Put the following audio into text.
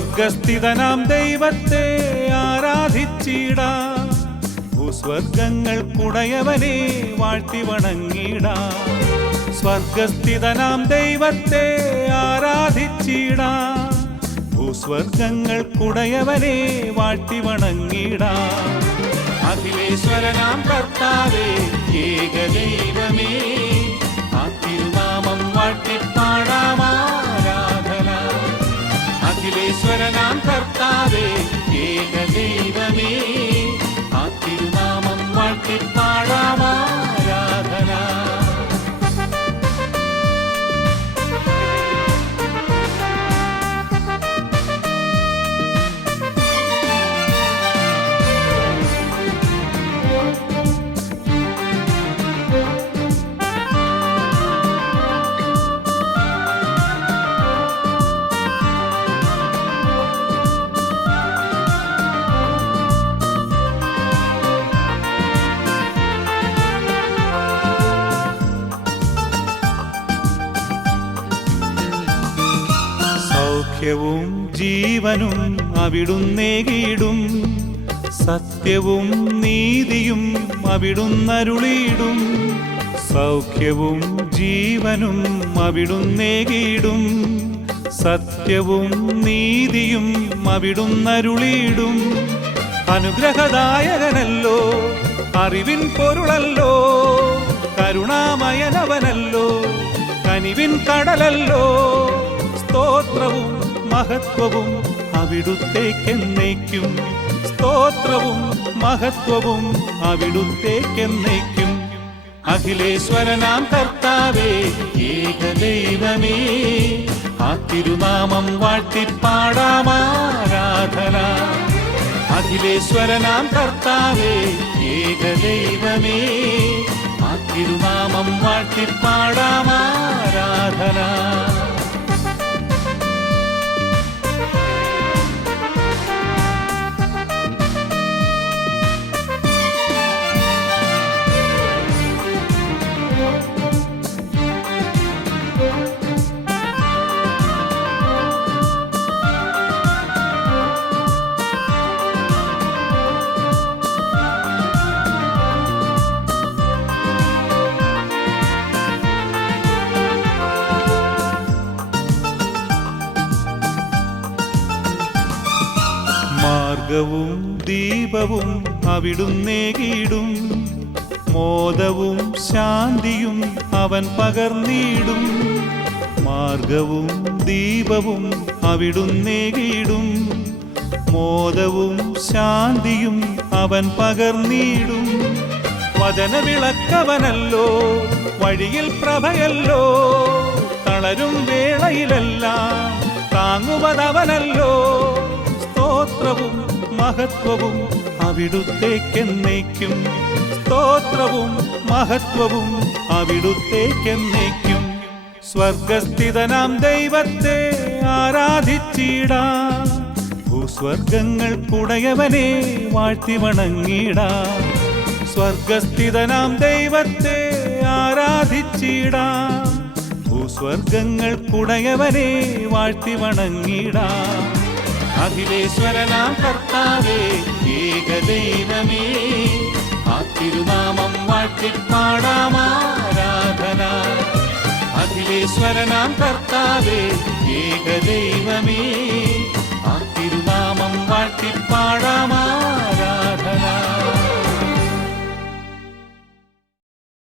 സ്വർഗസ്ഥിതനാം ദൈവത്തെ ആരാധിച്ചിടാം, ഭൂസ്വർഗങ്ങൾക്കുടയവനെ വാഴ്ത്തി വണങ്ങിടാം. സ്വർഗസ്ഥിതനാം ദൈവത്തെ ആരാധിച്ചിടാം, ഭൂസ്വർഗങ്ങൾക്കുടയവനെ വാഴ്ത്തി വണങ്ങിടാം. അഖിലേശ്വരനാം കർത്താവേ ഏകദൈവമേ, ആ തിരുനാമം വാഴ്ത്തിപ്പാടാം ആരാധന. അഖിലേശ്വരനാം കർത്താവേ ഏകദൈവമേ, ആ തിരുനാമം വാഴ്ത്തിപ്പാടാം ആരാധന. സൗഖ്യവും ജീവനും അവിടുന്നേകിടും, സത്യവും നീതിയും അവിടുന്നരുളിയിടും. സൗഖ്യവും ജീവനും അവിടുന്നേകിടും, സത്യവും നീതിയും അവിടുന്നരുളിയിടും. അനുഗ്രഹദായകനല്ലോ, അറിവിൻ പൊരുളല്ലോ, കരുണാമയനവനല്ലോ, കനിവിൻ കടലല്ലോ. സ്തോത്രവും മഹത്വവും അവിടുത്തേക്കെന്നേക്കും, സ്തോത്രവും മഹത്വവും അവിടുത്തേക്കെന്നേക്കും. അഖിലേശ്വരനാം കർത്താവേ ഏകദൈവമേ, ആ തിരുനാമം വാഴ്ത്തിപ്പാടാം ആരാധന. അഖിലേശ്വരനാം കർത്താവേ ഏകദൈവമേ, ആ തിരുനാമം വാഴ്ത്തിപ്പാടാം ആരാധന. മാർഗവും ദീപവും അവിടുന്നേകിടും, മോദവും ശാന്തിയും അവൻ പകർന്നിടും. മാർഗവും ദീപവും അവിടുന്നേകിടും, മോദവും ശാന്തിയും അവൻ പകർന്നിടും. വചനവിളക്കവനല്ലോ, വഴിയിൽ പ്രഭയല്ലോ, തളരും വേളയിലെല്ലാം താങ്ങുവതവനല്ലോ. സ്തോത്രവും മഹത്വവും അവിടുത്തേക്കെന്നേക്കും, സ്തോത്രവും മഹത്വവും അവിടുത്തേക്കെന്നേക്കും. സ്വർഗസ്ഥിതനാം ദൈവത്തെ ആരാധിച്ചിടാം, ഭൂസ്വർഗങ്ങൾക്കുടയവനെ വാഴ്ത്തി വണങ്ങിടാം. സ്വർഗസ്ഥിതനാം ദൈവത്തെ ആരാധിച്ചിടാം, ഭൂസ്വർഗങ്ങൾക്കുടയവനെ വാഴ്ത്തി വണങ്ങിടാം. അഖിലേശ്വരനാം കർത്താവേ ഏകദൈവമേ, ആ തിരുനാമം വാഴ്ത്തിപ്പാടാം ആരാധന. അഖിലേശ്വരനാം കർത്താവേ ഏകദൈവമേ, ആ തിരുനാമം വാഴ്ത്തിപ്പാടാം